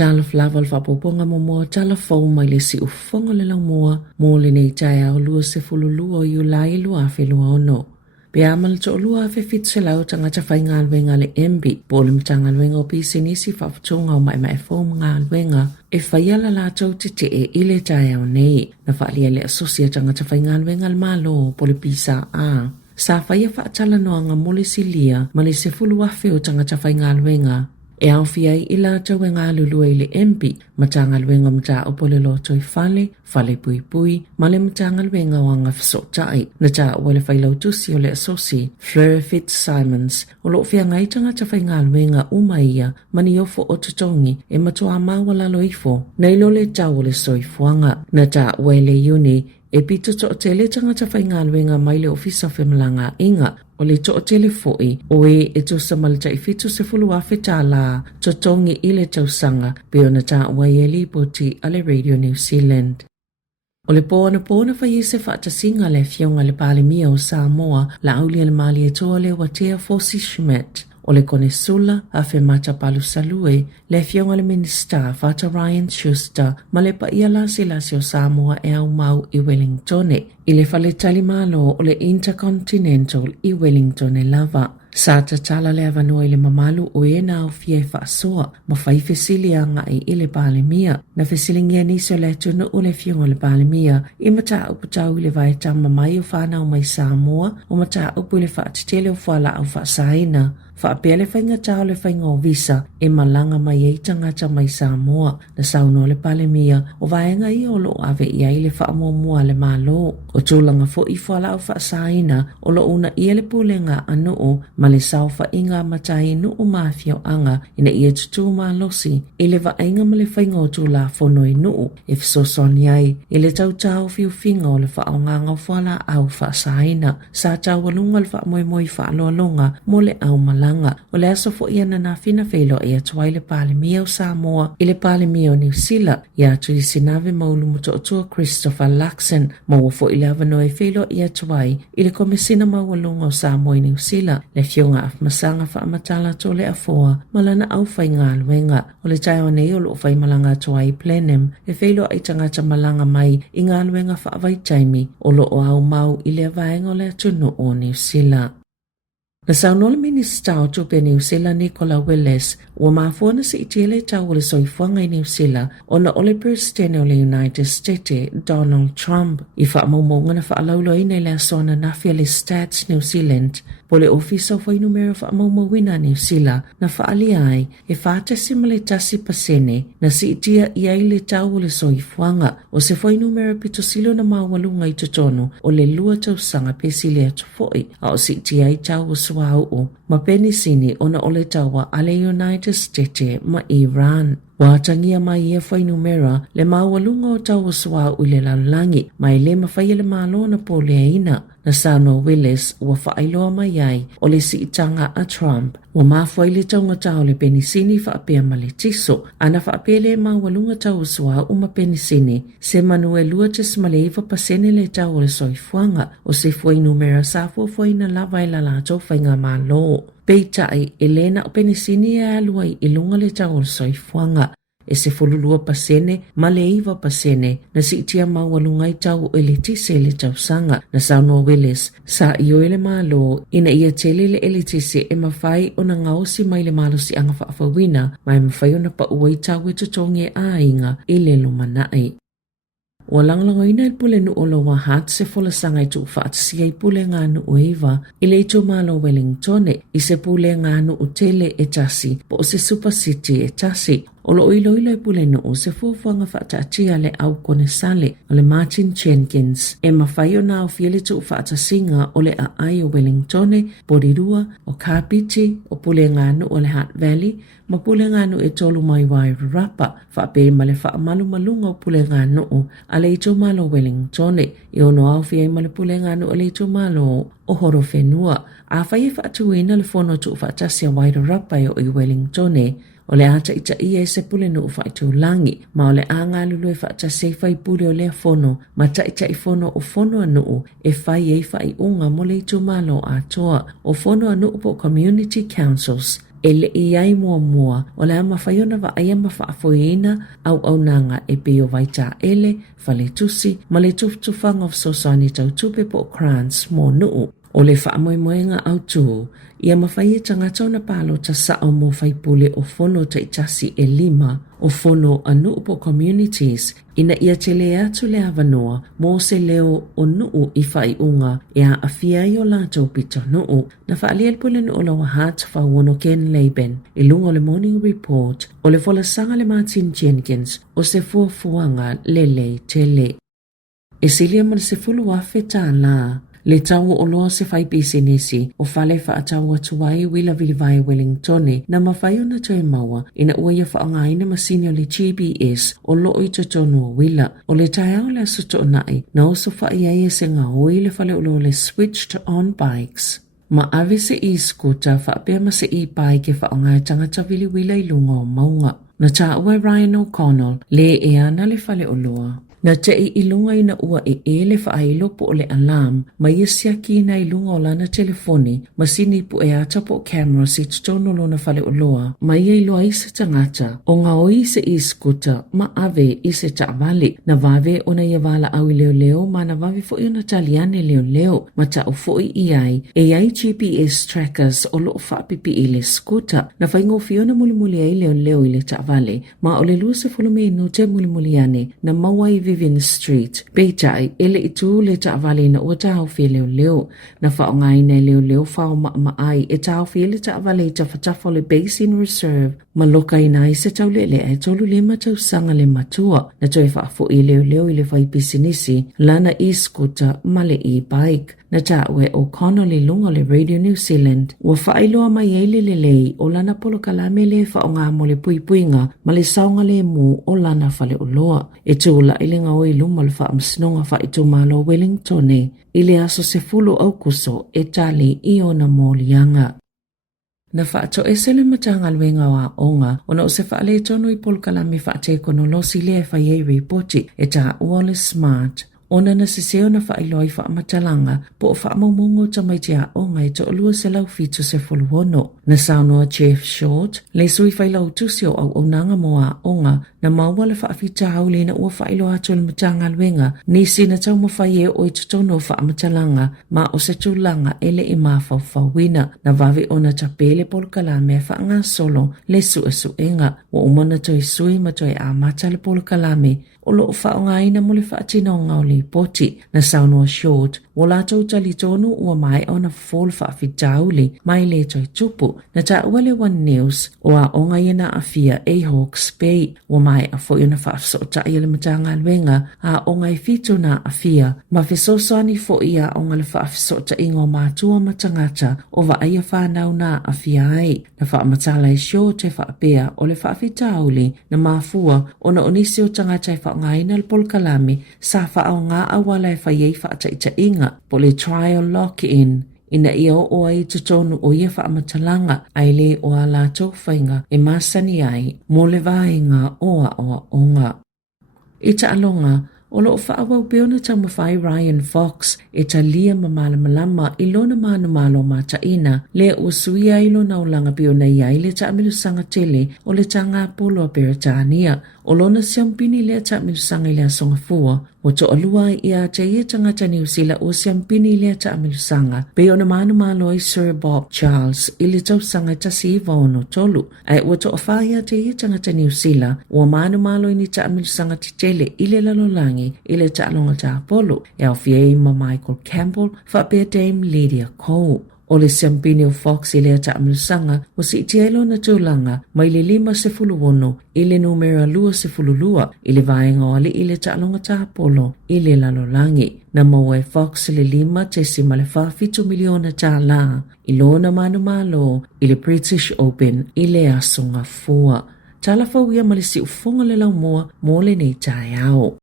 Tala flaval fapoponga mo tala fau mai le si ufonga le lang mo le nei tai au lua se fululua o lai lua fe lua ono. Pe amal to lua fe fit se lau tanga ta fai ngal wenga le embi, pole mtanga wenga o pisi nisi fafutunga o mai fau ngal wenga, e fai ala la tau tite e ile tai au nei, na fa lia le asosia tanga ta fai ngal wenga le malo pole pisa a. Sa fai a fa atala noanga mole silia, mali se fulua fe o tanga ta fai ngal wenga. E au fiai ila tau e ngā lulua i le empi, matanga luenga mta opole loto i fale pui pui, male matanga luenga o anga fisotai, na ta wale fai lautusi o le asosi, Fleur Fitzsimons, o lo fia ngai tanga ta fai ngā luenga umaia, mani ofo o tutongi, e matua mawala loifo, na ilo le tau o le soifuanga, na ta wale uni, e pito to te le tanga ta fai ngā luenga mai le ofisa whemalanga inga, o le to telefoi o e to samalta I fitu se fulu afeta la to tongi I le tausanga pe ona ta waieli poti ale Radio New Zealand. O le pōna whai se whaatasinga le fionga le palemia o Samoa la aulia le mali e toa le watea Fosi Schmidt. O le kone sula a fe mata palu salue le fionga le minista Fata Ryan Schuster ma le pa ia la o Samoa e au mau I Wellingtone. I le fale tali malo o le Intercontinental I Wellingtone lava. Sa tala le avanoi le mamalu o e na o fie whaasoa ma whai fesilianga I le palemia. Na fesilingia nisi o le tunu o le fionga le palemia I mata uputau le vai tama mai o whanau mai Samoa o mata upu le whaatitele o whala au whaasaina. Whaapea le whainga tau le whainga o visa e malanga mai e tangata mai Samoa na sauno le palemia o vaenga I o lo ave ia I le whaamomua le malo. O tūlanga fo I whala au whaasaina o lo una ia le pulenga anu o ma le sau whainga matai nu o mafia o anga ina ia tutu malosi I le vaenga ma le whainga o tūla fono I nu e fisosoni ai I le tau tau fiu finga o le whaonganga o whala au whaasaina sa tau walunga le whaamoimoi whaaloalonga mo le au malanga. O le aso fo ia na fina felo ia tuai le palemia o Samoa I le palemia o New Zealand ia tu I sinave maulu muto otua Christopher Luxon maua fo I le avano e felo ia tuai I le komisina mawalunga o Samoa I New Zealand le fionga af masanga fa amatala to le afoa malana au fai ngā luenga o le tai o nei o lo fai malanga tuai Plenem e felo ai tangata malanga mai I ngā luenga fa avai taimi o lo o au mau I le avaenga o le atunu o New Zealand. Na saunola minista o tupe New Zealand Nicola Willis ua mafuana si itiele tau o le soifuanga I New Zealand o na ole presidente o le United States Donald Trump I whaamaumonga na whaalaulo ina I le asona nafia le Stats New Zealand po le ofisa o whainumero whaamaumawina New Zealand na whaali ai e whaatasi ma le tasi pasene na si itia I ai le tau o le soifuanga o se whainumero pito silo na mawalunga I tutono o le lua tausanga pesi le atufoi a o si itia I tau o suau o ma penisini ona ole tawa ale United States ma Iran. Watangia mai ia whainumera le mawalunga o tau sua u le lalangi mai le mawhai le malo na po le ina. Na Sano Willis ua whaailoa mai ai o le si itanga a Trump. Ua mawhai le taunga tau le penisini whaapea ma le tiso. Ana whaapea le mawalunga tau sua u ma penisini. Se manu e lua tes ma le iwa pasene le tau le soifuanga o se whainumera sa fuafuaina lava I la lato whainga malo. Peitai Elena o penisini e alua I ilunga le tau le soifuanga. E se fululua pasene ma le iwa pasene na si itia mawalunga I tau e le tise le tau sanga na Sauno Willis sa iyo ele malo ina ia tele le ele tise e mawhai o na ngausi mai le malo si anga whaafawina mai mawhai o na pa ua I tau e tutonge a inga I le lumanai. Ua langlango ina I pule nu olo wa hat se fola sanga I tu whaatsia I pule ngā nu uiwa I le itu malo Wellingtone I se pule ngā nu utele e tasi po o se Super City e tasi. O lo ilo I pule nu o se fuafuanga whaataatia le au kone sale o le Martin Jenkins e mawhai o nao fiele tu whaatasinga o le a ai o Wellingtone, Porirua, o Kapiti, o pule ngā nu o le Hutt Valley, ma pule ngā nu e tolu mai Wairarapa, whaape ma le whaamalu malunga o pule ngā nu o a le ito malo Wellingtone, I ono au fia ma le pule ngā nu o le ito malo o horo whenua. A whai e whaatuina le fono tu whaatasia Wairarapa o I Wellingtone, o le ata ita ia e se pule nu whaitu langi, ma o le anga lulu e whaatase whai pule o lea fono, ma ta ita I fono o fono anu e whai e whai unga mo le itu malo a toa, o fono anu po Community Councils, ele iai mua o le mawhaiona wa aia mawhaafoina au nanga e peo vai ta ele, fale tusi, ma le tuftufanga of sosani tau tupe po krans mo nuu. O le whaamoemoenga au tū, ia mawhaia tangata na palo ta sao mo whaipule o fono ta itasi e 5 o fono a nuu communities ina ia te le atu le avanoa mo se leo o nuu I whaiunga e a awhia I o lātou pita nuu. Na whaalia pule nu o lawa hat whawono Ken Laban I lunga o le Morning Report o le fola sanga le Martin Jenkins o se fuafuanga lele tele. E silia ma se fulu afe tā la. Le tau o loa se whai pisinesi o whale whaatau atuai wila vilivai Wellingtone na mawhaio na toi maua ina ua ia whaangaina masini o le GBS o loo I totono o wila. O le tai au le asuto nai na oso whaiaia se ngā hoi le whale o lo le switched on bikes. Ma ave se e-scooter whaapea ma se e-bike e whaangai tangata vili wila I lunga o maunga. Na tā ua Ryan O'Connell le e ana le whale o loa. Na te ilunga ina ua e le whaailo po o le alarm, ma ia siaki ina ilunga o lana telefoni, ma sini pu e ata po camera si tutono lona whale o loa, ma ia iloa I se tangata, o ngā oi se e-scooter, ma ave I se taamali, na vave o na ia wala au I leo ma na vave fo I na taliane leo, ma ta o fo I ai, e ai GPS trackers o loo whaapipi I le scooter, na whaingo fiona mulimuli ai leo I le taamali, ma o le lua se fulumi no te mulimuli ane, na maua Vivian Street. Peitai, ele I tū le taawale na ua tāo fie leo. Na whaongai nei leo whao ai e tāo fie le taawale I tawhatafo le Basin Reserve. Ma loka ina I se tau lele e tolu 5 tau sanga le matua. Na toi whaafo I leo I le whai pisinisi, lana e-scooter ma le e-bike. Na tāue o Connolly lunga le Radio New Zealand. Ua whaailoa mai eile lelei o lana polo kalame le whaonga mo le puipuinga ma le saunga le mu o lana whale o loa. E tūla I le ngā oi luma le whaamsinonga whaitu malo Wellingtone. I le aso se fulu au kuso e tali I ona mōlianga. Na whaato e sele matanga luenga wa onga, ona o se whaale tono I polo kalame whaate kono losi le whaiei reporti e tā uole smart. Ona na se seo na whailoi whaamatalanga po o whaamaumongo tamaitea onga e to olua se lau fitu se fuluono. Na saunoa Jeff Short, le sui whailau tusio au onanga moa onga na maua le whaafita haule na ua whailo ato le matanga luenga nisi na tau mawhaie o I tutono whaamatalanga ma o se tūlanga ele I mawhauwhauwina na vave ona tapele polo kalame e whaanga solo le suenga wa umana toi sui ma toi a mata le polo kalame o loo whaongaina mo le whaatinonga o le poti na saunoa Short o lātou tali tonu ua mai o na fol whaafitauli mai le toi tupu na ta uale One News o a onga iana afia e Hawke's Bay o mai a fo iana whaafsota I le matanga luenga a onga I fitu na afia ma fesosani fo ia onga le whaafsota ingo mātua matangata o wa aia whanau na afia ai na whaamatala Short e whaapea o le whaafitauli na mafua o na onisi o tangata e whaongaina le polkalame sa whaao ngā awala e whaiei whaataita inga po le trial lock-in. Ina ia o ai tutonu o ia whaamatalanga ai le o a lātou whainga e masani ai mo le vaenga oa onga. I ta alonga, o loo whaawau peona tau mawhai Ryan Fox e ta lia malama I lona malo mata ina le o suia I lona ulanga peona ia I le ta amilusanga tele o le tanga polo a Beretania. O lona siampini le ta amilusanga I le asonga fua o to alua ia te ia tangata New Zealand o siampini le ta amilusanga peona malo I Sir Bob Charles I le tau sanga tasi iwa ono tolu. Ai o to awhaia te ia tangata New Zealand o malo I ni ta amilusanga titele I le lalolangi I le ta'alonga ta Apollo e au fiei ma Michael Campbell whapea Dame Lydia Cole. O le siampini o Fox I le ta'amilusanga o si itielo na tūlanga mai le 5 se fuluono I le numera 2 se fululua I le vaenga o I le ta'alonga ta Apollo I le lalolangi. Na maua e Fox le 5 te sima le 5 miliona ta la I lona malo I le British Open I le asonga fua. Tala fau ia malisi ufonga le lau moa mo le nei tai au.